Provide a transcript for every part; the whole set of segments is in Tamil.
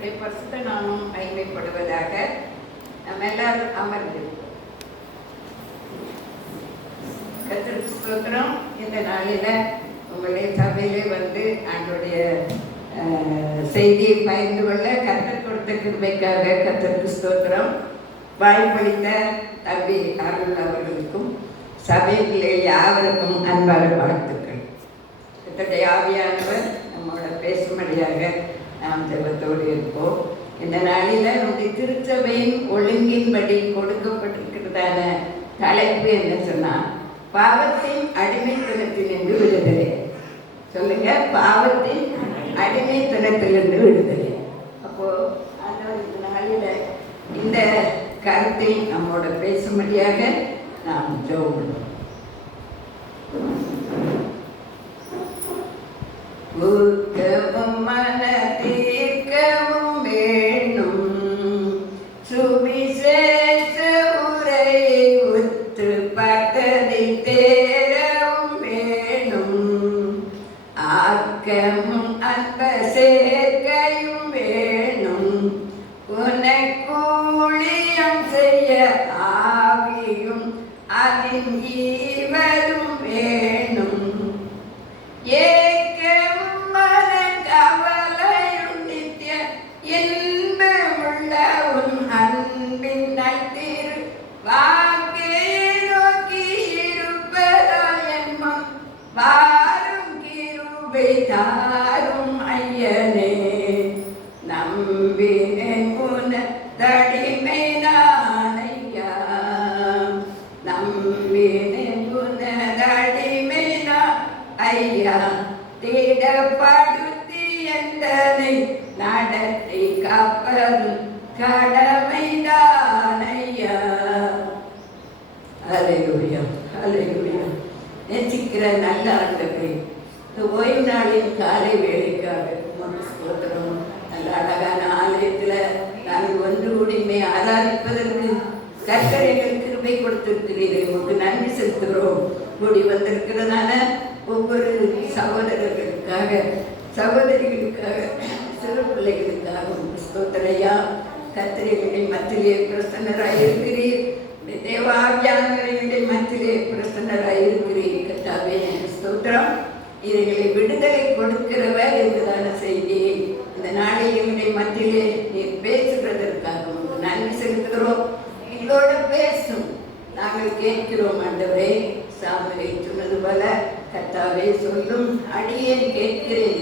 கர்த்தருடைய பரிசுத்த நாமம் மகிமைப்படுவதாக. நம்ம எல்லாரும் அமர்ந்திருப்போம். கர்த்தருக்கு ஸ்தோத்திரம். இந்த நாளில் உங்களுடைய சபையிலே வந்து ஆண்டோடைய செய்தியை பகிர்ந்து கொள்ள கர்த்தர் கொடுத்த கிருபைக்காக கர்த்தருக்கு ஸ்தோத்திரம். வாய்ப்பளித்த தம்பி அருள் அவர்களுக்கும் சபையிலே யாவருக்கும் அன்பான வாழ்த்துக்கள். கர்த்தருடைய ஆவியானவர் நம்மோட பேசும்படியாக நாம் ஜெபத்தோடு இருப்போம். இந்த நாளில் நம்முடைய திருச்சபையின் ஒழுங்கின்படி கொடுக்கப்பட்டிருக்கிறதான தலைப்பு என்ன சொன்னால், பாவத்தின் அடிமைத்தனத்திலிருந்து விடுதலை. சொல்லுங்க, பாவத்தின் அடிமைத்தனத்திலிருந்து விடுதலை. அப்போ அந்த நாளில் இந்த கருத்தை நம்மோட பேசும்படியாக நாம் ஜெபம் ஊக்கமும் மன தீர்க்கவும் வேணும், சுவிசேஷ உரையை உற்று பார்த்ததில் தேரவும் வேணும், ஆக்கமும் அன்ப சேர்க்கையும் வேணும், உனக்கூழியம் செய்ய ஆவியும் அதின் ஈவரும் வேணும், ஏக்கமும் மன கவலையும் நித்திய இன்பமுள்ள உன் அன்பின் நல்திரு வாக்கை நோக்கி இருப்பதாயன்மம் வாரும் கிருபை தாரும் ஐயனே, நம்பினேன் உன தடிமை நானையா, நம்பினேன் உன தடிமை ஐயா, திடப்படுத்தி எந்தனை நடத்தி காப்பது கடமைதான் ஐயா. அல்லேலூயா, அல்லேலூயா. நேசிக்கிற நல்ல ஆண்டவரே, இந்த ஓய்வு நாளின் காலை வேலைக்காக உமக்கு ஸ்தோத்திரம். நல்ல அழகான ஆலயத்தில் நாங்கள் ஒன்று கூடியுமே ஆராதிப்பதற்கு கர்த்தரைகள் கிருபை கொடுத்திருக்கிறீர்கள். உங்களுக்கு நன்றி செலுத்துகிறோம். கூடி வந்திருக்கிறதான ஒவ்வொரு சகோதரர்களுக்காக, சகோதரிகளுக்காக, சிறு பிள்ளைகளுக்காக ஸ்தோத்திரையா. கர்த்தரைகளுடைய மத்தியிலே பிரசன்னராயிருக்கிறீர். தேவாவியானவர்களுடைய மத்தியிலே பிரசன்னராயிருக்கிறீர். கர்த்தாவே ஸ்தோத்திரம். இவர்களை விடுதலை கொடுக்கிறவர் என்றுதான செய்தி இந்த நாளில் எங்களுடைய மத்தியிலே நீர் பேசுகிறதற்காக நன்றி செலுத்துகிறோம். எங்களோட பேசும், நாங்கள் கேட்கிறோம் ஆண்டவரே. சாமுவேலை சொன்னது போல கர்த்தாவே சொல்லும், அடியேன் கேட்கிறேன்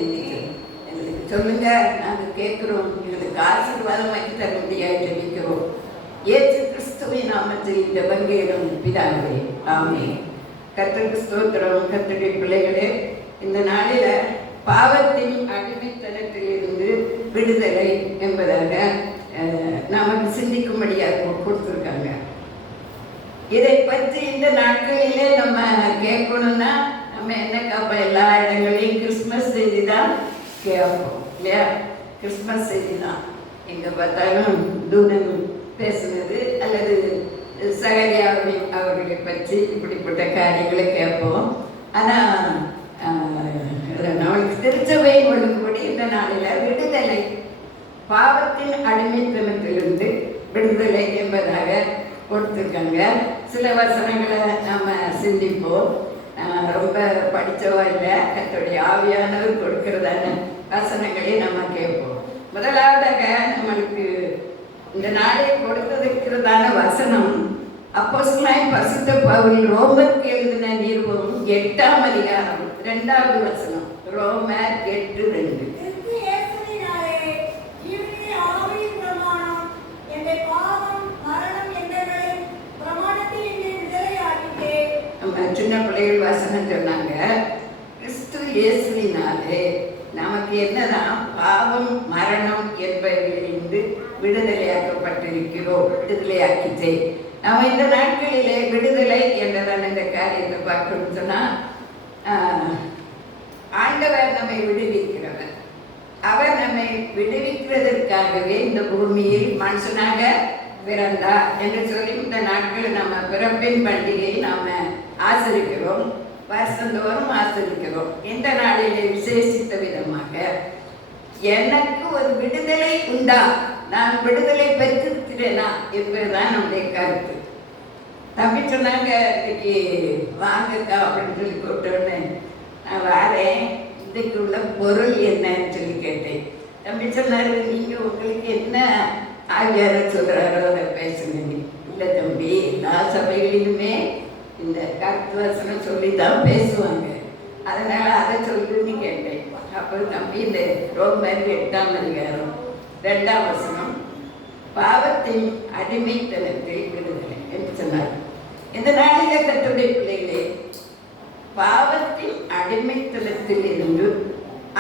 எங்களுக்கு சொல்லுங்க, நாங்கள் கேட்கிறோம். எங்களுக்கு ஆசீர்வாதம் வாங்கி தர முடியாது ஜெபிக்கிறோம். இயேசு கிறிஸ்துவின் நாமத்தில் இந்த பங்கேறும் பிதாவே, ஆமென். கர்த்தருக்கு ஸ்தோத்திரம். கர்த்தருடைய பிள்ளைகளே, இந்த நாளில் பாவத்தின் அடிமைத்தனத்திலிருந்து விடுதலை என்பதாக நமக்கு சிந்திக்கும்படியாக கொடுத்துருக்காங்க. இதை பற்றி இந்த நாட்களிலே நம்ம கேட்கணும்னா நம்ம என்ன கேட்போம்? எல்லா இடங்களையும் கிறிஸ்மஸ் செய்தி தான் கேட்போம் இல்லையா? கிறிஸ்மஸ் செய்தி தான் எங்கே பார்த்தாலும் தூதன் பேசுனது அல்லது சகரியாவை அவர்களை பற்றி இப்படிப்பட்ட காரியங்களை கேட்போம். ஆனால் நம்மளுக்கு திருச்சபை ஒழுங்குபடி இந்த நாளில் விடுதலை, பாவத்தின் அடிமைத்தனத்திலிருந்து விடுதலை என்பதாக கொடுத்துருக்காங்க. சில வசனங்களை நாம் சிந்திப்போம். ரொம்ப படித்தவா இல்லை, கர்த்தருடைய ஆவியானவர் கொடுக்கிறதான வசனங்களை நம்ம கேட்போம். முதலாவதாக நம்மளுக்கு இந்த நாளை கொடுத்திருக்கிறதான வசனம் அப்போஸ்தலனாகிய பரிசுத்த பவுல் ரோமருக்கு எழுதின நிருபம் 8ஆம் அதிகாரம் 2வது வசனம். ரோமர் 8:2. சின்ன பிள்ளைகள் வசனம் சொன்னாங்க, கிறிஸ்து இயேசுவினாலே நமக்கு என்னதான் பாவம் மரணம் என்பதிலிருந்து விடுதலையாக்கப்பட்டிருக்கிறோம். விடுதலையாக்கிச்சே. நம்ம இந்த நாட்களிலே விடுதலை என்றதான இந்த காரியத்தை பார்க்கணும்னு சொன்னால், ஆண்டவர் நம்மை விடுவிக்கிறவர். அவர் நம்மை விடுவிக்கிறதற்காகவே இந்த பூமியில் மனுஷனாக பிறந்தார் என்று சொல்லி இந்த நாட்களில் நம்ம பிறப்பின் பண்டிகையை நாம் ஆசரிக்கிறோம். வருஷந்தோறும் ஆசரிக்கிறோம். இந்த நாளிலே விசேஷித்த விதமாக எனக்கு ஒரு விடுதலை உண்டா, நான் விடுதலை பெற்றிருக்கிறேனா என்பதுதான் நம்முடைய கருத்து. தம்பி சொன்னாங்க, இன்னைக்கு வாங்கக்கா அப்படின்னு சொல்லி கூப்பிட்டோன்னு நான் வரேன், இதுக்கு உள்ள பொருள் என்னன்னு சொல்லி கேட்டேன். தம்பி சொன்னார், நீங்கள் உங்களுக்கு என்ன ஆவியார சொல்கிறாரோ அதை பேசுங்க. இல்லை தம்பி, எல்லா சபைகளிலுமே இந்த கருத்து வசனம் சொல்லி தான் பேசுவாங்க, அதனால் அதை சொல்லுன்னு கேட்டேன். அப்போ தம்பி இந்த ரோமர் 8ஆம் அதிகாரம் 2ஆம் வசனம், பாவத்தின் அடிமைத்தனத்தில் விடுதலை என்று சொன்னார். இந்த நாளில கர்த்தருடைய பிள்ளைகளே, பாவத்தின் அடிமைத்தனத்தில் இருந்து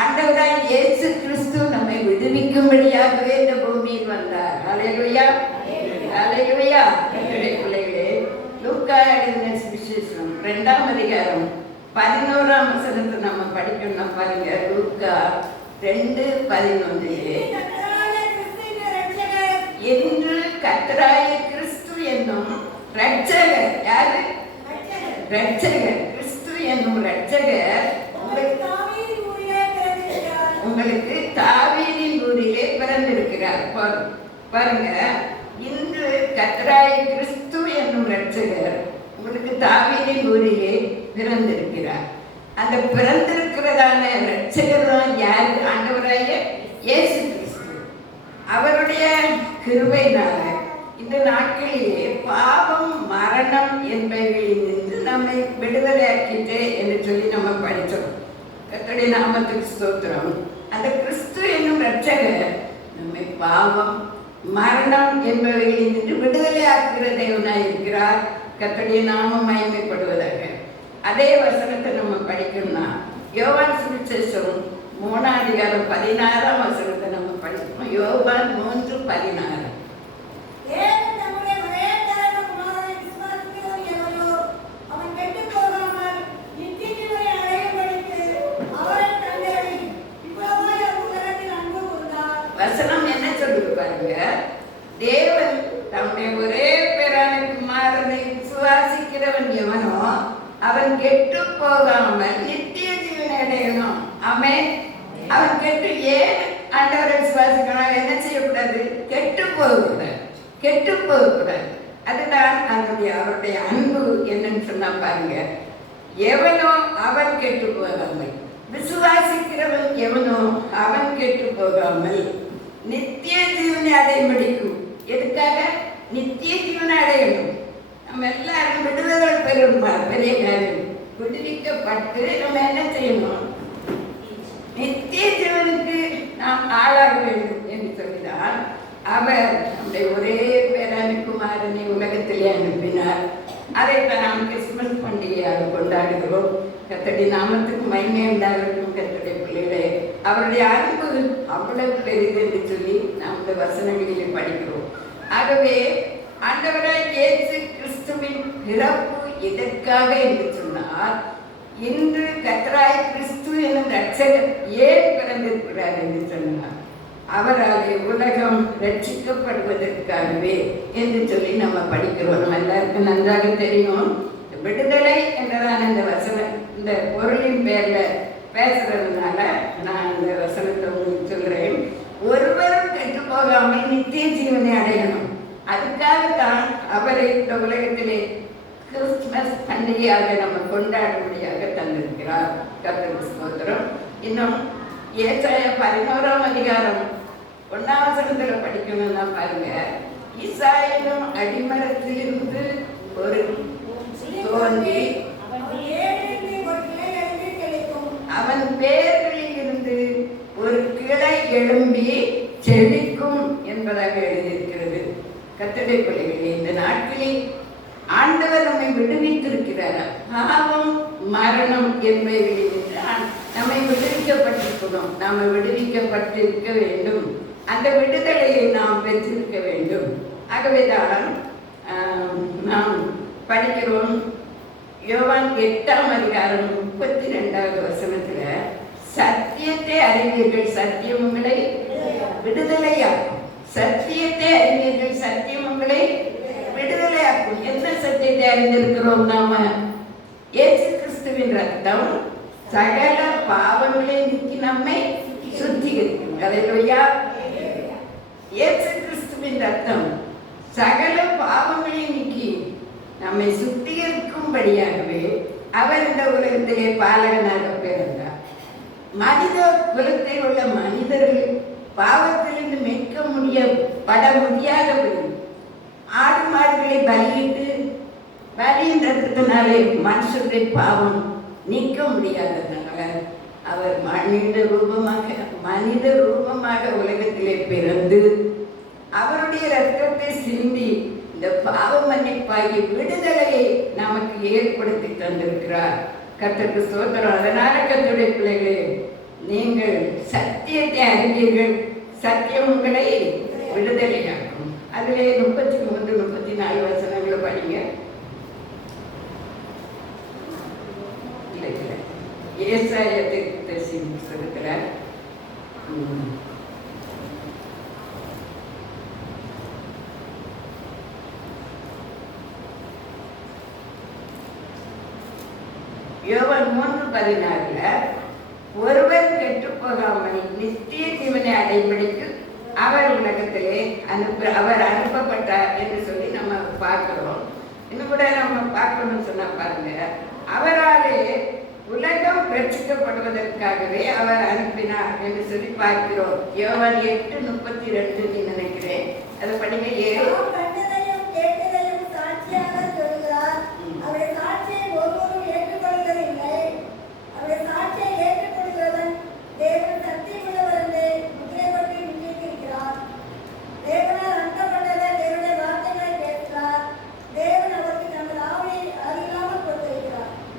ஆண்டவராய் இயேசு கிறிஸ்து நம்மை விடுவிக்கும்படியாகவே இந்த பூமியில் வந்தார். ஹல்லேலூயா, ஹல்லேலூயா. கர்த்தருடைய பிள்ளைகளே, லூக்கா எழுதின சுவிசேஷம் 2ஆம் அதிகாரம் 11ஆம் வசனத்தை நம்ம படிக்கணும் பாருங்க. லூக்கா 2:11, என்று கர்த்தராகிய கிறிஸ்து என்னும் இரட்சகர், யாரு? இரட்சகர், கிறிஸ்து என்னும் இரட்சகர் உங்களுக்கு தாவீதின் ஊரிலே பிறந்திருக்கிறார். பாருங்க, இன்று கர்த்தராகிய கிறிஸ்து என்னும் இரட்சகர் உங்களுக்கு தாவீதின் ஊரிலே பிறந்திருக்கிறார். அந்த பிறந்திருக்கிறதான இரட்சகர் தான் யார்? ஆண்டவராகிய இயேசு கிறிஸ்து. அவருடைய கிருபையினால இந்த நாட்களிலே பாவம் மரணம் என்பவையிலிருந்து நம்மை விடுதலையாக்கிட்டே என்று சொல்லி நம்ம படித்தோம். கர்த்தருடைய நாமத்துக்கு ஸ்தோத்திரம். அந்த கிறிஸ்து என்னும் இரட்சகர் நம்மை பாவம் மரணம் என்பவையிலிருந்து விடுதலையாக்குகிற தேவனாய் இருக்கிறார். கர்த்தருடைய நாமம் மகிமைப்படுவதாக. அதே வசனத்தை நம்ம படிக்கணும்னா யோவான் சுவிசேஷம் 3ஆம் அதிகாரம் 16ஆம் வசனத்தை நம்ம படிக்கணும். யோவான் 3:16. வசனம் என்ன சொல்லுது பாருங்க, தேவன் தம்முடைய ஒரே பேரான குமாரனை விசுவாசிக்கிறவன் எவனோ அவன் கெட்டு போகாமல் நித்திய ஜீவனை அடையணும். ஆமென். அவன் கெட்டு ஏன் ஆண்டவரை விசுவாசிக்கணும்? என்ன செய்யக்கூடாது? கெட்டு போகக்கூடாது, கெட்டு போகக்கூடாது. அதுதான் அவருடைய அன்பு என்னன்னு சொன்னா பாருங்க, எவனோ அவன் கெட்டு போகாமல், விசுவாசிக்கிறவன் எவனோ அவன் கெட்டு போகாமல் நித்திய ஜீவனை அடைய முடிக்கும். எதுக்காக? நித்திய ஜீவனை அடையணும். நம்ம எல்லாரும் விடுதலை பெறுமா? பெரிய காரியம். விடுவிக்கப்பட்டு நம்ம என்ன செய்யணும்? நித்திய ஜீவனுக்கு நாம் ஆளாக வேண்டும் என்று சொல்லிதான் அவர் நம்முடைய ஒரே பேரான குமாரனை உலகத்திலே அனுப்பினார். அதைத்தான் நாம் கிறிஸ்துமஸ் பண்டிகையாக கொண்டாடுகிறோம். கர்த்தருடைய நாமத்துக்கு மகிமை உண்டாகட்டும். கர்த்தருடைய பிள்ளைகளே, அவருடைய அன்பு அவ்வளவு பெரிது என்று சொல்லி நாம் இந்த வசனங்களிலே படிக்கிறோம். ஆகவே ஆண்டவராய் இயேசு கிறிஸ்துவின் பிறப்பு எதற்காக என்று சொன்னால், இன்று கர்த்தராய் கிறிஸ்து எனும் இரட்சகர் ஏன் பிறந்திருக்கிறார் என்று சொன்னார், அவராலே உலகம் ரட்சிக்கப்படுவதற்காகவே என்று சொல்லி நம்ம படிக்கிறோம். நம்ம எல்லாருக்கும் நன்றாக தெரியும். விடுதலை என்றதான இந்த வசனம், இந்த பொருளின் பேர்ல பேசுறதுனால நான் இந்த வசனத்தை உங்களுக்கு சொல்றேன். ஒருவரும் கெட்டு போகாமல் நித்திய ஜீவனை அடையணும். அதுக்காகத்தான் அவரை இந்த உலகத்திலே கிறிஸ்துமஸ் பண்டிகையாக நம்ம கொண்டாடும்படியாக தந்திருக்கிறார். கர்த்தருக்கு ஸ்தோத்திரம். இன்னும் ஏசாயா 11ஆம் அதிகாரம் 1ஆம் வசனத்தில் படிக்கணும்னா பாருங்க, ஈசாயினும் அடிமரத்திலிருந்து ஒரு தோன்றி அவன் வேர்களில் இருந்து ஒரு கிளை எழும்பி செழிக்கும் என்பதாக எழுதியிருக்கிறது. கர்த்தருடைய பிள்ளைகளே, இந்த நாட்களில் ஆண்டவர் நம்மை விடுவித்திருக்கிறார். பாவம் மரணம் என்பவைகளிலிருந்து நம்மை விடுவிக்கப்பட்டிருக்கணும். நாம் விடுவிக்கப்பட்டிருக்க வேண்டும். அந்த விடுதலையை நாம் பெற்றிருக்க வேண்டும். ஆகவேதான் நாம் படிக்கிறோம். யோவான் 8ஆம் அதிகாரம் 32வது வசனத்துல, சத்தியத்தை அறிவீர்கள், சத்தியம் உங்களை விடுதலையாக்கும். சத்தியத்தை அறிவீர்கள், சத்தியம் உங்களை விடுதலையாக்கும். என்ன சத்தியத்தை அறிந்திருக்கிறோம்? நாம இயேசு கிறிஸ்துவின் ரத்தம் சகல பாவங்களை நீக்கி நம்மை சுத்திகரிக்கும். ஹல்லேலூயா. கிறிஸ்துவின் ரத்தம் சகல பாவங்களையும் நீக்கி நம்மை சுத்திகரிக்கும்படியாகவே அவர் இந்த உலகத்திலே பாலகனாக பிறந்தார். மனித குலத்தில் உள்ள மனிதர்கள் பாவத்திலிருந்து மீட்க முடியாதபடி ஆடு மாடுகளை பலியிட்டு பலியின் ரத்தத்தினாலே மனுஷருடைய பாவம் நீக்க முடியாததுனால அவர் மனித ரூபமாக உலகத்திலே பிறந்து அவருடைய ரத்தத்தை சிந்தி இந்த பாவ மன்னிப்பாகி விடுதலையை நமக்கு ஏற்படுத்தி தந்திருக்கிறார். கர்த்தருக்கு ஸ்தோத்திரம். அதனால கர்த்தருடைய பிள்ளைகளே, நீங்கள் சத்தியத்தை அறிவீர்கள், சத்தியம் உங்களை விடுதலையாக்கும். அதிலே 33, 34 வசனங்களை படிங்க. ஏசாயா தீர்க்கதரிசி புத்தகத்துல யோவான் 3:16 ஒருவர் கெட்டு போகாமல் நித்திய ஜீவனை அடைபடிக்கு அவர் உலகத்திலே அவர் அனுப்பப்பட்டார் என்று சொல்லி நம்ம பார்க்கிறோம். இன்னும் கூட நம்ம பார்க்கணும்னு சொன்னா பாருங்க, அவராலே உலகம் ரட்சிக்கப்படுவதற்காகவே அவர் அனுப்பினார் என்று சொல்லி பார்க்கிறோம். யோவான் 8:32 நினைக்கிறேன், அதை படிங்க.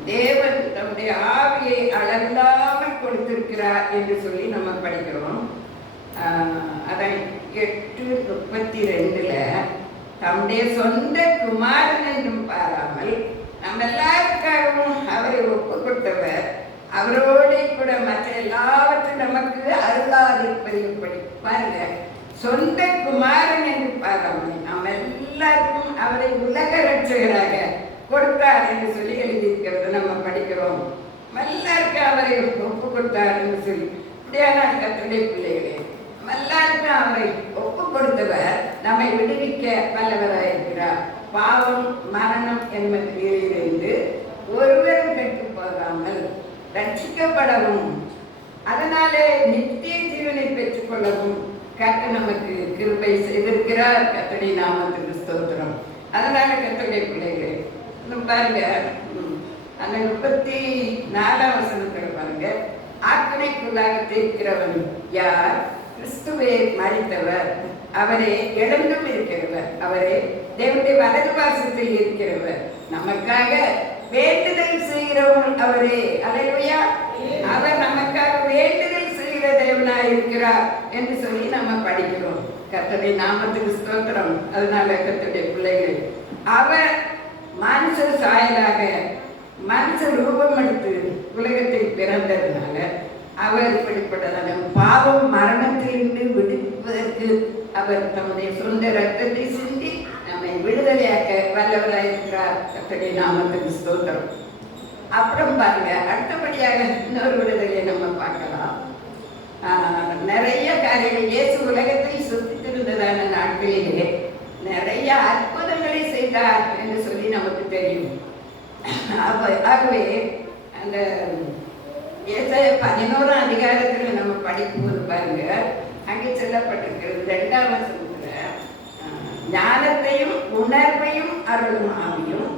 தேவன் தம்முடைய ஆவியை அளவில்லாமல் கொடுத்திருக்கிறார் என்று சொல்லி நம்ம படிக்கிறோம். அதை 8:32 தம்முடைய சொந்த குமாரன் என்றும் பாராமல் நம்ம எல்லாருக்காகவும் அவரை ஒப்பு கொடுத்தவர் அவரோட கூட மற்ற எல்லாவற்றும் நமக்கு அருளாதிருப்பதை பாருங்க. சொந்த குமாரன் என்று பாராமல் நம்ம எல்லாருக்கும் அவரை உலக ரட்சகராக கொடுத்தார் என்று சொல்லி எழுதியிருக்கிறது நம்ம படிக்கிறோம். எல்லாருக்கும் அவரை ஒப்பு கொடுத்தார் என்று சொல்லி. இப்படியான கர்த்தருடைய பிள்ளைகளே, எல்லாருக்கும் அவரை ஒப்பு கொடுத்தவர் நம்மை விடுவிக்க வல்லவராயிருக்கிறார். பாவம் மரணம் என்பதிலிருந்து ஒருவரும் கெட்டு போகாமல் ரட்சிக்கப்படவும் அதனாலே நித்திய ஜீவனை பெற்றுக்கொள்ளவும் கர்த்தர் நமக்கு கிருபை செய்திருக்கிறார். கர்த்தருடைய நாமத்துக்கு ஸ்தோத்திரம். அதனால கர்த்தருடைய பிள்ளைகளே பாருங்க, அந்த 34 வசனத்தில் பாருங்க, ஆக்கினைக்குள்ளாக தீர்க்கிறவன் யார்? கிறிஸ்துவே மரித்தவர், அவரே எழுந்தும் இருக்கிறவர், அவரே தேவனுடைய வலது பாசத்தில் இருக்கிறவர், நமக்காக வேண்டுதல் செய்கிறவன் அவரே. அல்லேலூயா. அவர் நமக்காக வேண்டுதல் செய்கிற தேவனாய் இருக்கிறார் என்று சொல்லி நம்ம படிக்கிறோம். கர்த்தருடைய நாமத்துக்கு ஸ்தோத்திரம். அதனால கர்த்தருடைய பிள்ளைகள், அவர் மனுஷ சாயலாக மனுஷ ரூபம் எடுத்து உலகத்தில் பிறந்ததுனால அவர் இப்படிப்பட்டதான பாவம் மரணத்திலிருந்து விடுவிப்பதற்கு அவர் தம்முடைய சொந்த ரத்தத்தை சிந்தி நம்மை விடுதலையாக்க வல்லவராயிருக்கிறார். கர்த்தருடைய நாமத்துக்கு ஸ்தோத்திரம். அப்புறம் பாருங்க, அடுத்தபடியாக இன்னொரு விடுதலையை நம்ம பார்க்கலாம். நிறைய காரியங்கள் இயேசு உலகத்தை சுத்தித்திருந்ததான நாட்களிலே நிறைய அற்புதங்களை செய்தார் என்று சொல்லி நமக்கு தெரியும். ஆகவே அந்த ஏசாயா 11 அதிகாரத்தில் நம்ம படிக்கும்போது பாருங்க, அங்கே சொல்லப்பட்டிருக்கிறது 2ஆம் வசனத்துல ஞானத்தையும் உணர்வையும் அருளும் ஆவியும்,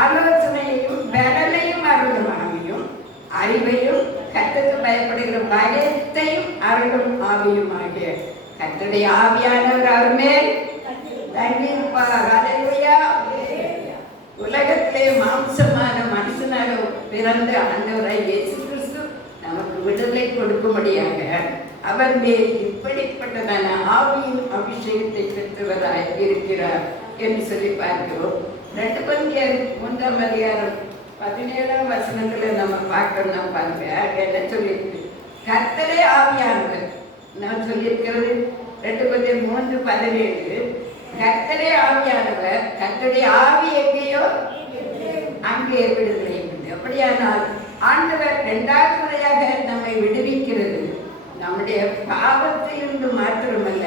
ஆலோசனையையும் பலனையும் அருளும் ஆவியும், அறிவையும் கர்த்தருக்கு பயப்படுகிற பயத்தையும் அருளும் ஆவியும் ஆகிய கர்த்தருடைய ஆவியானவர் அவர் மேல் தங்கியிருப்பார். அல்லேலூயா. உலகத்திலே மாம்சமான மனுஷனாக பிறந்த ஆண்டவராய் இயேசு கிறிஸ்து நமக்கு விடுதலை கொடுக்கும்படியாக அவர் மேல் இப்படிப்பட்டதான ஆவியின் அபிஷேகத்தை பெற்றவராய் இருக்கிறார் என்று சொல்லி பார்க்கிறோம். 2 கொரிந்தியர் 3ஆம் அதிகாரம் 17ஆம் வசனத்துல நம்ம பார்க்கணும். பாருங்க, என்ன சொல்லியிருக்கு? கர்த்தரே ஆவியானவர். நான் சொல்லியிருக்கிறது 2 கொரிந்தியர் 3:17. கர்த்தரே ஆவியானவர். கர்த்தருடைய ஆவி எங்கேயோ அங்கே விடுதலை உண்டு. அப்படியானால் ஆண்டவர் 2வது முறையாக நம்மை விடுவிக்கிறது நம்முடைய பாவத்திலிருந்து மாத்திரமல்ல,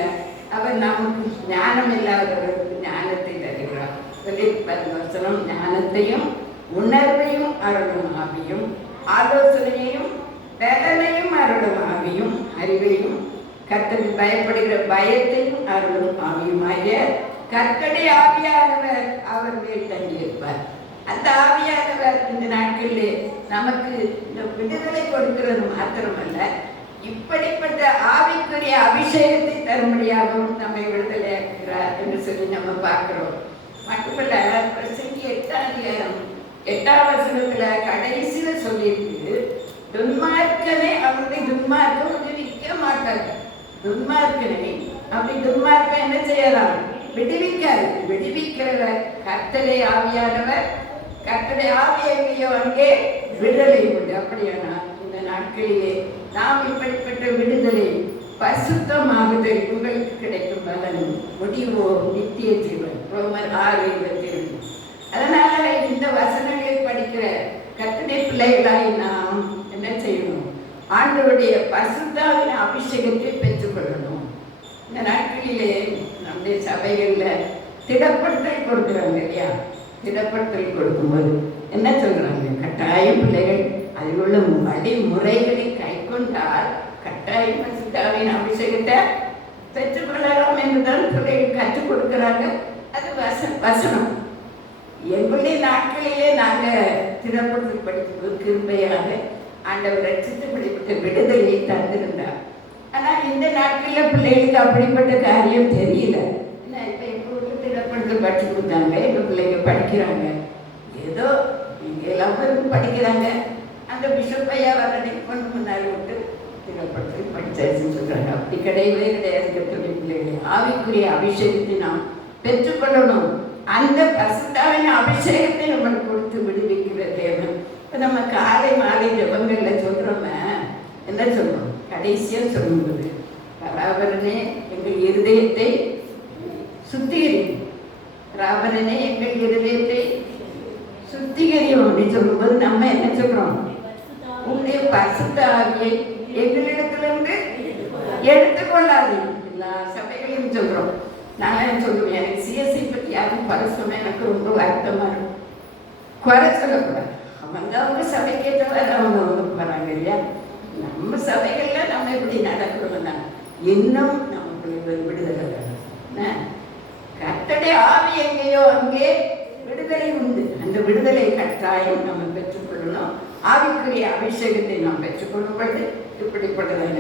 அவர் நமக்கு ஞானம் இல்லாதவர்களுக்கு ஞானத்தை தருகிறார். வசனம் ஞானத்தையும் உணர்வையும் அருளும் ஆவியும், ஆலோசனையையும் பலனையும் அருளும் ஆவியும், அறிவையும் கர்த்தருக்கு பயப்படுகிற பயத்தையும் அருளும் ஆவியுமாகிய கர்த்தருடைய ஆவியானவர் அவர் மேல் தங்கியிருப்பார். அந்த ஆவியானவர் இந்த நாட்களிலே நமக்கு இந்த விடுதலை கொடுக்கிறது மாத்திரமல்ல, இப்படிப்பட்ட ஆவிக்குரிய அபிஷேகத்தை தரும்படியாகவும் நம்மை விடுதலையாக்குகிறார் என்று சொல்லி நம்ம பார்க்கிறோம். மட்டுமல்ல, பிரசங்கி 8 கடைசியில சொல்லியிருக்கு, துன்மார்க்கனை அவருடைய துன்மார்க்கம் விடுவிக்க மாட்டாங்க. துன்மார்க்கனை அப்படி துன்மார்க்கம் என்ன செய்யலாம்? விடுவிக்காது. விடுவிக்கிறவர் கர்த்தருடைய ஆவியானவர். கர்த்தருடைய ஆவி எங்கேயோ அங்கே விடுதலை உண்டு. அப்படியானா இந்த நாட்களிலே நாம் இப்படிப்பட்ட விடுதலை, பரிசுத்தமாகுதல் உங்களுக்கு கிடைக்கும் பலன், முடிவோ நித்திய ஜீவன். ரோமர் 6:22. அதனால இந்த வசனங்களை படிக்கிற கர்த்தருடைய பிள்ளைகளாய் நாம் என்ன செய்யணும்? ஆண்டவருடைய பரிசுத்தாவின் அபிஷேகத்தை பெற்றுக்கொள்ளணும். இந்த நாட்களிலே நம்முடைய சபைகளில் திடப்படுத்தல் கொடுக்குறாங்க இல்லையா? திடப்படுத்தல் கொடுக்கும்போது என்ன சொல்றாங்க? கட்டாயம் பிள்ளைகள் அதில் உள்ள வழிமுறைகளை கை கொண்டால் கட்டாயம் பரிசுத்தாவின் அபிஷேகத்தை பெற்றுக்கொள்ளலாம் என்றுதான் பிள்ளைகள் கற்றுக் கொடுக்குறாங்க. அது வசனம். எங்களுடைய நாட்களிலே நாங்கள் திடப்படுத்தல் படிக்கும்போது கிருபையாக ஆண்டவர் ரட்சித்து படிப்பட்ட விடுதலையை தந்திருந்தார். ஆனால் இந்த நாட்களில் பிள்ளைகளுக்கு அப்படிப்பட்ட காரியம் தெரியல. ஏன்னா இப்போ எங்கள் ஊரில் திடப்படுத்தல் படிச்சு கொடுத்தாங்க, எங்கள் பிள்ளைங்க படிக்கிறாங்க. ஏதோ இங்கே எல்லாரும் படிக்கிறாங்க. அந்த பிஷப் ஐயா வரனைக்கு கொண்டு முன்னாடி விட்டு திடப்படுத்தல் படித்தாச்சுன்னு சொல்கிறாங்க. அப்படி கிடையவே கிடையாது. கர்த்தருடைய பிள்ளைகளை ஆவிக்குரிய அபிஷேகத்தை நாம் பெற்றுக்கொள்ளணும். அந்த பரிசுத்தாவின் அபிஷேகத்தை நம்மளுக்கு கொடுத்து விடுவிக்கிற தேவன். இப்போ நம்ம காலை மாலை ஜெபங்களில் சொல்கிறோமே, என்ன சொல்கிறோம்? கடைசியாக சொல்லும்போது, ராவரனே எங்கள் இருதயத்தை சுத்திகரியும், ராவரனே எங்கள் இருதயத்தை சுத்திகரியும் அப்படின்னு சொல்லும்போது நம்ம என்ன சொல்கிறோம்? உங்களுடைய பரிசுத்த ஆவியை எங்களிடத்திலிருந்து எடுத்துக்கொள்ளாது. எல்லா சபைகளையும் சொல்கிறோம். நான் சொல்லுவேன், எனக்கு சிஎஸ்சி பற்றி யாரும் பரிசுமே எனக்கு ரொம்ப வருத்தமாக இருக்கும். குறை சொல்லக்கூடாது. அவங்க சபைக்கேற்றவர் அவங்க போகிறாங்க இல்லையா? நம்ம சபைகளில் நம்ம எப்படி நடக்கிறோம்னா இன்னும் நமக்கு விடுதலை வேணும். கர்த்தருடைய ஆவி எங்கேயோ அங்கே விடுதலை உண்டு. அந்த விடுதலை கட்டாயம் நம்ம பெற்றுக்கொள்ளணும். ஆவிக்குரிய அபிஷேகத்தை நாம் பெற்றுக்கொள்ளும் பொழுது இப்படிப்பட்டதான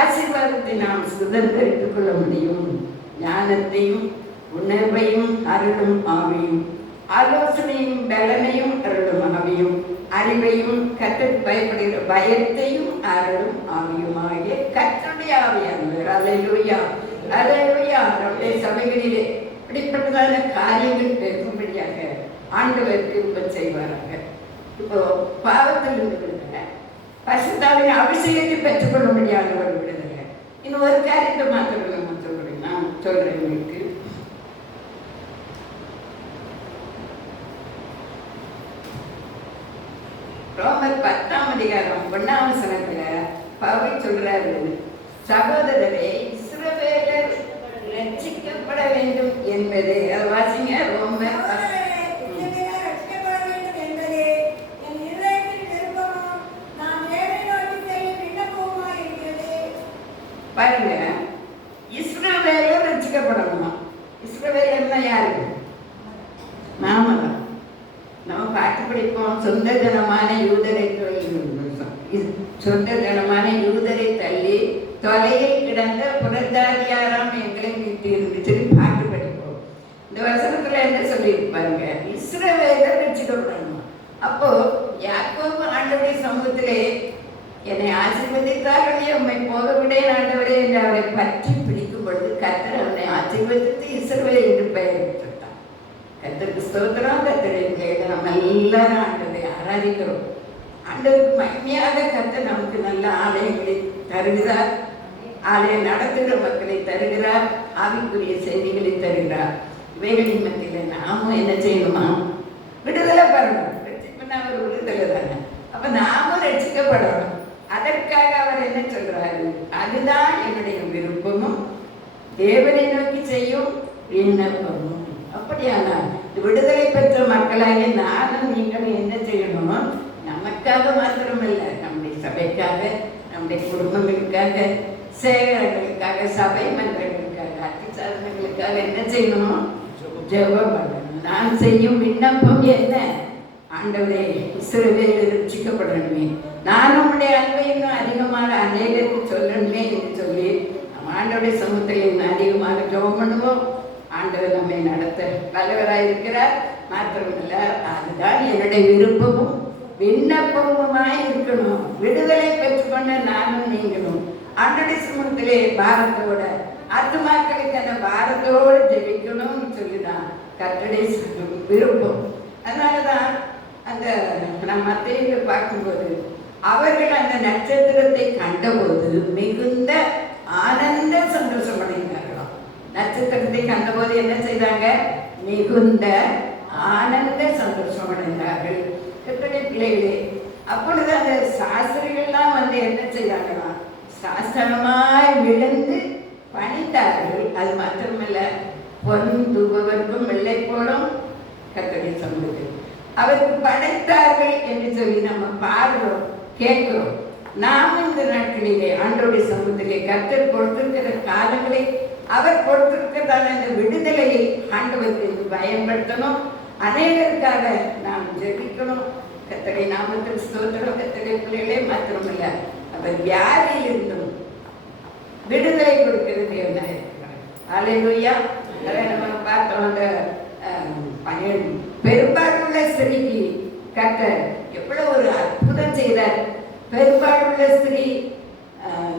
ஆசீர்வாதத்தை நாம் சுதந்திரித்துக் கொள்ள முடியும். ஞானத்தையும் உணர்வையும் அருளும் ஆவியும், ஆலோசனையும் பலனையும் அருளும் ஆவியும், அறிவையும் கர்த்தருக்கு பயப்படுகிற பயத்தையும் அருளும் ஆவியுமாகிய கர்த்தருடைய ஆவியானவர். அல்லேலூயா, அல்லேலூயா. நம்முடைய சபைகளிலே இப்படிப்பட்டதான காரியங்கள் பெருகும்படியாக ஆண்டவர் கிருபை செய்வாராக. இப்போ பாவத்திலிருந்து விடுதலை, பரிசுத்தாவின் அபிஷேகத்தை பெற்றுக்கொள்ளும்படியாக ஒரு விடுதலை. இன்னும் ஒரு காரியத்தை மாத்திரம் நம்ம சொல்றேன். நான் சொல்றேன் உங்களுக்கு. ரோமர் 10:1 பவுல் சொல்றாரு, சகோதரரே, இஸ்ரவேலர் ரட்சிக்கப்பட வேண்டும் என்பது. அதை வாசிங்க. ரோமர் பாருங்க, இஸ்ரவேலர் ரட்சிக்கப்படணுமா? இஸ்ரவேலர்னா யாரு? நாம தான். நம்ம பாட்டு படிப்போம், சொந்த ஜனமான யூதரை தள்ளி தொலையில் கிடந்த புறத்தாரியாராம் எங்களை மீட்டு இருந்துச்சு பாட்டு படிப்போம். இந்த வசனத்துல என்ன சொல்லியிருப்பாங்க? இஸ்ரவேலர் ரட்சிக்கப்படணும். அப்போ யாக்கோபு ஆண்டவருடைய சமூகத்திலே என்னை ஆசீர்வதித்தார்களே, உண்மை போக விடேன் ஆண்டவரே என்று அவரை பற்றி பிடிக்கும் பொழுது கர்த்தர் அவனை ஆசீர்வதித்து இஸ்ரவேல் என்று பெயரிட்டார். கர்த்தருக்கு ஸ்தோத்திரம். கர்த்தரை நம்ம எல்லாரும் ஆண்டவரை ஆராதிக்கிறோம். ஆண்டவருக்கு மகிமையாக கர்த்தர் நமக்கு நல்ல ஆலயங்களை தருகிறார், ஆலய நடத்துகிற மக்களை தருகிறார், ஆவிக்குரிய செய்திகளை தருகிறார். இவைகளின் மத்தியில் நாமும் என்ன செய்யணுமா? விடுதலை பெறணும். ரட்சிப்புனா ஒரு விடுதலை தானே. அப்ப நாமும் ரட்சிக்கப்படணும். அதற்காக அவர் என்ன சொல்றாரு? அதுதான் என்னுடைய விருப்பமும் தேவனை நோக்கி செய்யும் விண்ணப்பமும். அப்படியானால் விடுதலை பெற்ற மக்களாக நானும் நீங்களும் என்ன செய்யணும்? நமக்காக மாத்திரமல்ல, நம்முடைய சபைக்காக, நம்முடைய குடும்பங்களுக்காக, சேகரங்களுக்காக, சபை மன்றங்களுக்காக, அத்திசாதனங்களுக்காக என்ன செய்யணும்? ஜெபம் பண்ணணும். நான் செய்யும் விண்ணப்பம் என்ன? ஆண்டவரே, இஸ்ரவேல் ரட்சிக்கப்படணுமே, நான் உங்களுடைய அன்பை இன்னும் அதிகமாக அநேகருக்கு சொல்லணுமே என்று சொல்லி நம்ம ஆண்டவருடைய சமூகத்தில் இன்னும் அதிகமாக ஜெபம் பண்ணுவோம். ஆண்டவர் நம்மை நடத்த வல்லவராக இருக்கிறார். மாத்திரமல்ல, அதுதான் என்னுடைய விருப்பமும் விண்ணப்பமுமாய் இருக்கணும். விடுதலை பெற்றுக்கொண்ட நானும் நீங்களும் ஆண்டவருடைய சமூகத்திலே பாரத்தோட ஆத்துமாக்களுக்கு அந்த பாரத்தோடு ஜெபிக்கணும்னு சொல்லிதான் கர்த்தருடைய விருப்பம். அதனாலதான் அந்த நம்ம மத்தேயுவை பார்க்கும்போது அவர்கள் அந்த நட்சத்திரத்தை கண்டபோது மிகுந்த ஆனந்த சந்தோஷம் அடைந்தார்களாம். நட்சத்திரத்தை கண்டபோது என்ன செய்தாங்க? மிகுந்த ஆனந்த சந்தோஷம் அடைந்தார்கள். கர்த்தருடைய பிள்ளைகளே, அப்பொழுது அந்த சாஸ்திரிகள்லாம் வந்து என்ன செய்தாங்களாம்? சாஸ்திரமாய் விழுந்து பணிந்தார்கள். அது மாத்திரமல்ல, பொன் தூபவர்க்கும் வெள்ளை போலும் கர்த்தருடைய சமூகத்தில் அவருக்கு படைத்தார்கள் என்று சொல்லி நம்ம பாடுறோம், கேட்கிறோம். நாமும் இந்த நாட்களிலே ஆண்டவருடைய சமூகத்திலே கர்த்தர் கொடுத்திருக்கிற காலங்களை, அவர் கொடுத்திருக்கிறதான இந்த விடுதலையை ஆண்டவருக்கு பயன்படுத்தணும். அநேகருக்காக நாம் ஜெபிக்கணும். கர்த்தருடைய நாமத்தில் ஸ்தோத்திரம். கர்த்தருடைய பிள்ளைகளே, மாத்திரமல்ல, அவர் வியாதியில் இருந்தும் விடுதலை கொடுக்கிறது என்ன இருக்கிறார். அல்லேலூயா. அதை நம்ம பார்த்தோம். அந்த பெரும்பாலுள்ள ஸ்திரீக்கு கர்த்தர் எவ்வளவு ஒரு அற்புதம் செய்தார். பெரும்பாலுள்ள ஸ்திரீ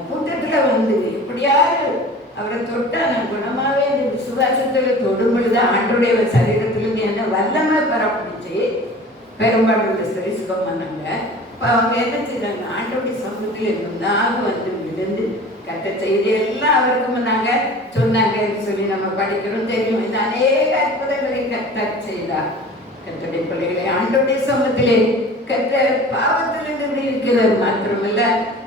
கூட்டத்தில் வந்து எப்படியாவது அவரை தொட்டா நான் குணமாவே அந்த விசுவாசத்தில் தொடும் பொழுது ஆண்டோடைய சரீரத்திலிருந்து என்ன வல்லமை பரப்பிடிச்சு பெரும்பாலுள்ள ஸ்திரீ சுகம் பண்ணாங்க. இப்போ அவங்க என்ன செய்தாங்க? ஆண்டோடைய சமூகத்தில் இருந்தாக வந்து விழுந்து கட்ட செய்தி எல்லாம் அவருக்கு முன்னாங்க சொன்னாங்க சொல்லி நம்ம படிக்கிறோம், தெரியும். இந்த அநேக அற்புதங்களை கர்த்தர் செய்தார். கர்த்தருடைய பிள்ளைகளை ஆண்டவருடைய சமூகத்திலே கர்த்தர் பாவத்திலிருந்து விடுவிக்கிறவர் மாத்திரமல்ல,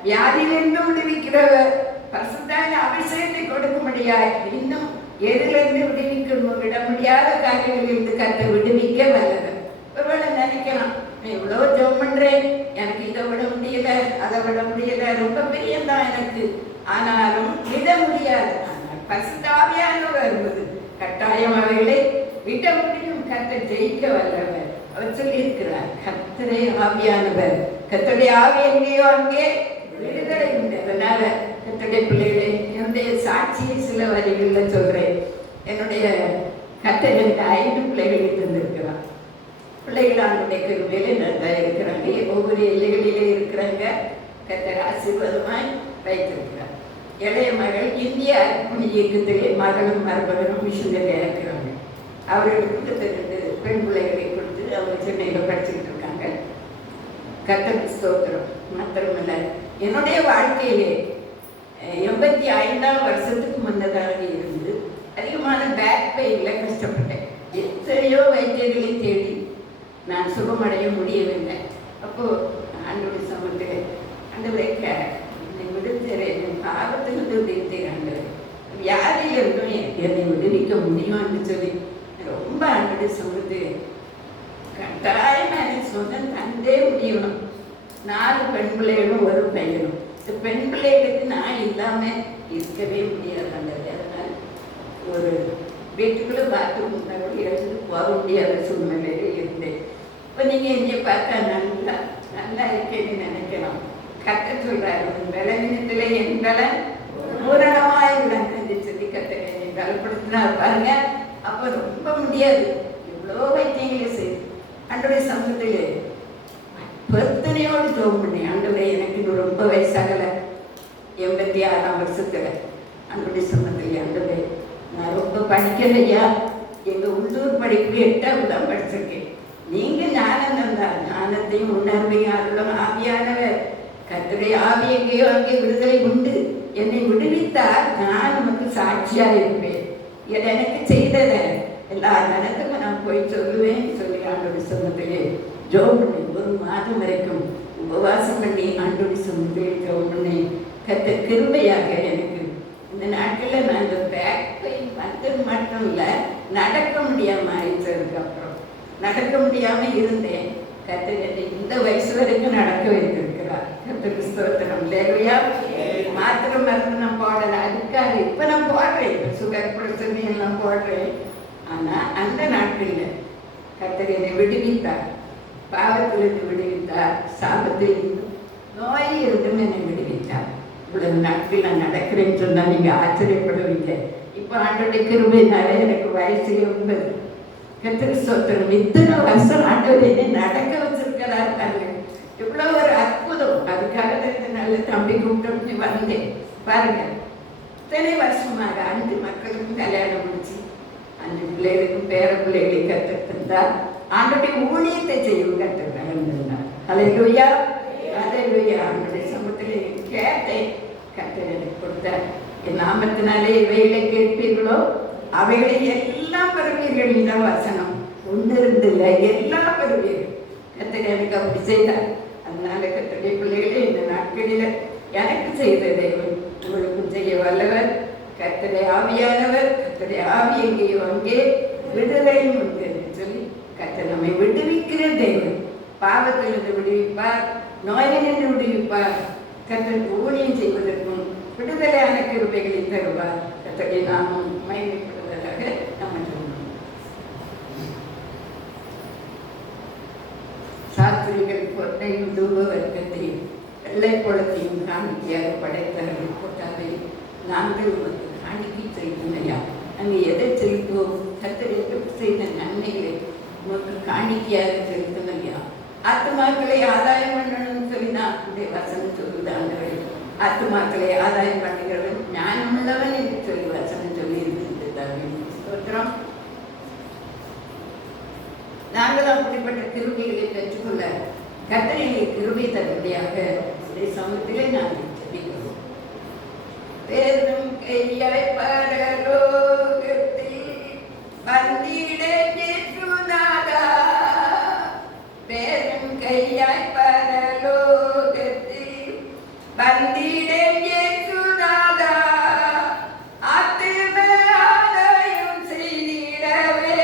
வியாதியிலிருந்து விடுவிக்கிறவர். பரிசுத்தான அபிஷேகத்தை கொடுக்கும்படியாய் இன்னும் எதிலிருந்து விட முடியாத காரியங்களிலிருந்து கர்த்தர் விடுவிக்க வல்லவர். ஒருவேளை நினைக்கலாம், இவ்வளோ ஜெபம் பண்றேன், எனக்கு இதை விட முடியல, அதை விட முடியல, ரொம்ப பெரியதான் எனக்கு, ஆனாலும் விட முடியாது. ஆனால் பரிசுத்த ஆவியானவர் வருவது கட்டாயம் அவைகளை விட முடியும். கர்த்தர் ஜெயிக்க வல்லவர். அவர் சொல்லி இருக்கிறார், கர்த்தரே ஆவியானவர். கர்த்தருடைய ஆவி எங்கேயோ அங்கே விடுதலை உண்டு. அதனால கர்த்தருடைய பிள்ளைகளே, என்னுடைய சாட்சியை சில வரிகளில் சொல்றேன். என்னுடைய கர்த்தர் எனக்கு 5 பிள்ளைகளை தந்திருக்கிறார். பிள்ளைகள் ஆண்டுடைய கிருபையிலே நல்லா இருக்கிறாங்க. ஒவ்வொரு எல்லைகளிலே இருக்கிறாங்க. கர்த்தர் ஆசீர்வாதமாய் வைத்திருக்கிறார். இளைய மகள் இந்திய அர்ப்பணி இயக்கத்திலே மகளும் மருமகனும் மிஷனரியாக இருக்கிறாங்க. அவர்களுக்கு 2 பெண் பிள்ளைகளை கொடுத்து அவங்க சென்னையில் படிச்சுக்கிட்டு இருக்காங்க. கர்த்தருக்கு ஸ்தோத்திரம். மாத்திரமல்ல, என்னுடைய வாழ்க்கையிலே 85ஆம் வருஷத்துக்கு முன்னதாக இருந்து அதிகமான பேக் பெயினில் கஷ்டப்பட்டேன். எத்தனையோ வைத்தியர்களை தேடி நான் சுகமடைய முடியவில்லை. அப்போது ஆண்டவருடைய சமூகத்தில் ஆண்டவரை என்னை விடுதலை, பாவத்திலிருந்து விடுவித்தேன் ஆண்டவர், வியாதியிலிருந்தும் என்னை விடுவிக்க முடியும் என்று சொல்லி ரொம்ப ஆண்டவருடைய சமூகத்தில் கட்டாயமாக எனக்கு சொந்தம் தந்தே முடியணும். 4 பெண் பிள்ளைகளும் 1 பையனும். இந்த பெண் பிள்ளைகளுக்கு நான் இல்லாமல் இருக்கவே முடியாது. அதனால் ஒரு வீட்டுக்குள்ளே பாத்ரூம் இருந்தாலும் எழுந்து போக முடியாத சூழ்நிலையில் இருந்தேன். இப்போ நீங்கள் என்னைய பார்த்தா நல்லா இருக்கேன்னு நினைக்கலாம். கர்த்தர் சொல்கிறார், உன் பலவீனத்திலே என் பலன் பூரணமாய் விளங்குன்னு சொல்லி கர்த்தர் என்னை பலப்படுத்தினார் பாருங்க. அப்போ ரொம்ப முடியாது, இவ்வளோ வைத்தியங்களை செய்து ஆண்டவருடைய சமூகத்திலே பொருத்தனையோடு ஜெபம் பண்ணேன். ஆண்டவரே, எனக்கு இன்னும் ரொம்ப வயசாகலை, 86ஆம் வருஷத்தில் ஆண்டவருடைய சமூகத்திலே ஆண்டவரே, நான் ரொம்ப படிக்கலையா, எங்கள் உள்ளூர் படிப்பு 8ஆவது தான் படிச்சிருக்கேன். நீங்கள் ஞானம் தந்தார், ஞானத்தையும் உணர்வையும் அருளும் ஆவியானவர். கர்த்தருடைய ஆவி எங்கேயோ அங்கே விடுதலை உண்டு. என்னை விடுவித்தால் நான் நமக்கு சாட்சியாக இருப்பேன். எனக்கு செய்ததை எல்லா ஜனத்துக்கும் நான் போய் சொல்லுவேன் சொல்லி ஆண்டவருடைய சமூகத்திலே ஜெபம் பண்ணி 1 மாதம் வரைக்கும் உபவாசம் பண்ணி ஆண்டவருடைய சமூகத்திலே ஜெபம் பண்ணி கர்த்தர் கிருபையாக எனக்கு இந்த இந்த நாட்களில் நான் இந்த பேக் பெயின் வந்தது மட்டும் இல்லை, நடக்க முடியாமல் ஆயிடுச்சதுக்கு அப்புறம் நடக்க முடியாமல் இருந்தேன். கர்த்தர் என்னை இந்த வயசு வரைக்கும் நடக்க வைத்திருக்கிறார். கர்த்தருக்கு ஸ்தோத்திரம். இல்லையா? மாத்திரை மருந்து நான் போடலை, அதுக்காக இப்போ நான் போடுறேன். இப்போ சுகர் பிரச்சனை எல்லாம் போடுறேன். ஆனால் அந்த நாட்களில் கர்த்தர் என்னை விடுவித்தார். பாவத்திலிருந்து விடுவித்தார், சாபத்திலிருந்து நோய் இருந்தும் என்னை விடுவித்தார். இவ்வளவு நாட்கள் நான் நடக்கிறேன்னு சொன்னால் நீங்கள் ஆச்சரியப்படுவீங்க. இப்போ ஆண்டோடைய கிருபையினால எனக்கு வயசு 80. கர்த்தருக்கு ஸ்தோத்திரம். இத்தனை வருஷம் ஆண்டவர் என்னை நடக்க வச்சிருக்கிறார் பாருங்க. இவ்வளோ ஒரு அற்புதம். அதுக்காக இந்த நல்ல தம்பி கூப்பிட்டு வந்தேன். பாருங்க, இத்தனை வருஷமாக 5 மக்களுக்கும் கல்யாணம் முடிச்சு 5 பிள்ளைகளுக்கும் பேர பிள்ளைகளை கற்றுக்கிட்டார். ஆண்டோடைய ஊழியத்தை செய்யும் கற்றுக்கிறார். ஹல்லேலூயா, ஹல்லேலூயா. ஆண்டோடைய சமூகத்தில் கேட்டேன், கர்த்தர் எனக்கு கொடுத்தார். என் நாமத்தினாலே இவைகளை கேட்பீர்களோ அவைகளை எல்லாம் பெறுவீர்கள். இந்த வசனம் ஒன்று இருந்தில்லை, எல்லாம் பெறுவீர்கள். கர்த்தர் எனக்கு அப்படி செய்தார். அதனால கர்த்தருடைய பிள்ளைகளே, இந்த நாட்களில் எனக்கு செய்த தேவன் உங்களுக்கும் செய்ய வல்லவர். கர்த்தருடைய ஆவியானவர். கர்த்தருடைய ஆவி எங்கேயோ அங்கே விடுதலையும் உண்டு என்று சொல்லி கர்த்தர் நம்மை விடுவிக்கிற தேவன். பாவத்திலிருந்து விடுவிப்பார், நோயிலிருந்து விடுவிப்பார். கர்த்தருக்கு ஊழியம் செய்வதற்கும் விடுதலையான கிருபைகளை தருவார். கர்த்தருடைய நாமம் மகிமைப்படுவதாக நம்ம சொல்லணும். சாஸ்திரிகள் பொன்னையும் தூப வர்க்கத்தையும் வெள்ளை குளத்தையும் காணிக்கையாக படைத்தார்கள். போட்டாவை நாங்கள் உமக்கு காணிக்கை செய்யலையா? நாங்கள் எதை செலுத்துவோம்? கர்த்தர் எங்களுக்கு செய்த நன்மைகளை உமக்கு காணிக்கையாக செலுத்தலையா? ஆத்துமாக்களை ஆதாயம் பண்ணணும்னு சொல்லிதான் இந்த வசனம் சொல்லுது. ஆண்டவரே, ஆத்துமாக்களை ஆதாயம் பண்ணுகிறவன் ஞானமுள்ளவன் என்று சொல்லி வசனம் சொல்லி இருக்கின்றது. ஸ்தோத்திரம். நாங்கள் அப்படிப்பட்ட கிருபைகளை பெற்றுக்கொள்ள கர்த்தர் எங்களுக்கு கிருபை தரும்படியாக இந்த சமூகத்திலே நாங்கள் ஜெபிக்கிறோம். பேரும் கையாய் பரலோகத்தில் வந்திட இயேசுநாதா, பேரும் கையாய் பரலோகத்தில் வந்திட இயேசுநாதா, ஆத்தும ஆதாயம் செய்திடவே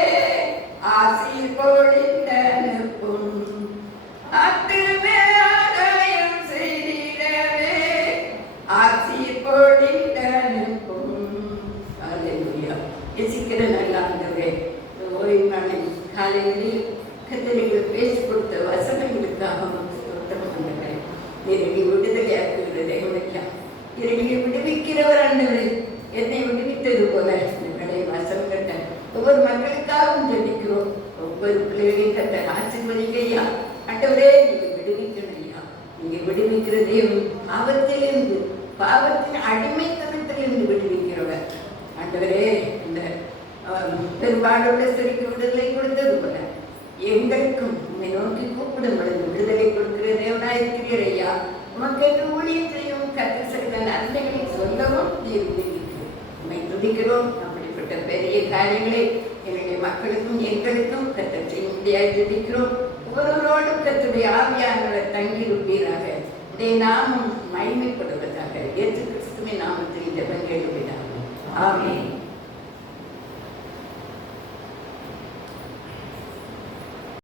ஆசி பொழிந்தனுப்பும். ஆத்தும ஆதாயம் செய்திடவே ஆசி பொழிந்தனுப்பும். ஹல்லேலூயா. யோசிக்கிற நல்ல ஆண்டவரே, ஓய்வு நாளை காலையில் கர்த்தர் பேசி கொடுத்த வசனங்களுக்காக ஸ்தோத்திரம். என்னை விடுதலையாக்குகிற தேவனையா, என்னை விடுவிக்கிறவர் ஆண்டவரே. என்னை விடுவித்தது போல இந்த வசனம் கட்ட ஒவ்வொரு மக்களுக்காகவும் ஜெபிக்கிறோம். ஒவ்வொரு பிள்ளைகளையும் கர்த்தர் ஆசீர்வதிங்கய்யா. ஆண்டவரே, நீங்க விடுவிக்கணும் ஐயா. நீங்க விடுவிக்கிற தேவன் பாவத்திலிருந்து, பாவத்தின் அடிமைத்தனத்திலிருந்து விடுவிக்கிறவர். ஆண்டவரே, இந்த பெரும்பாலுள்ள சிறைக்கு விடுதலை கொடுத்தது போல எங்களுக்கும் உண்மை நோக்கி கூப்பிடும் பொழுது விடுதலை கொடுக்கிற தேவனாயிருக்கிறீர் ஐயா. உமக்கு என்று ஊழியம் செய்யும் கர்த்தர் செய்த நன்மைகளை சொல்லவும் உண்மை துதிக்கிறோம். அப்படிப்பட்ட பெரிய காரியங்களை எங்களுடைய மக்களுக்கும் எங்களுக்கும் கர்த்தர் செய்ய முடியாது துதிக்கிறோம். ஒவ்வொருவரோடும் கர்த்தருடைய ஆவியானவர் தங்கியிருப்பீராக. இதை நாமும் மகிமைப்படுவதாக இயேசு கிறிஸ்துவின் நாமத்தில் ஜெபம் கேட்கிறோம். ஆமென்.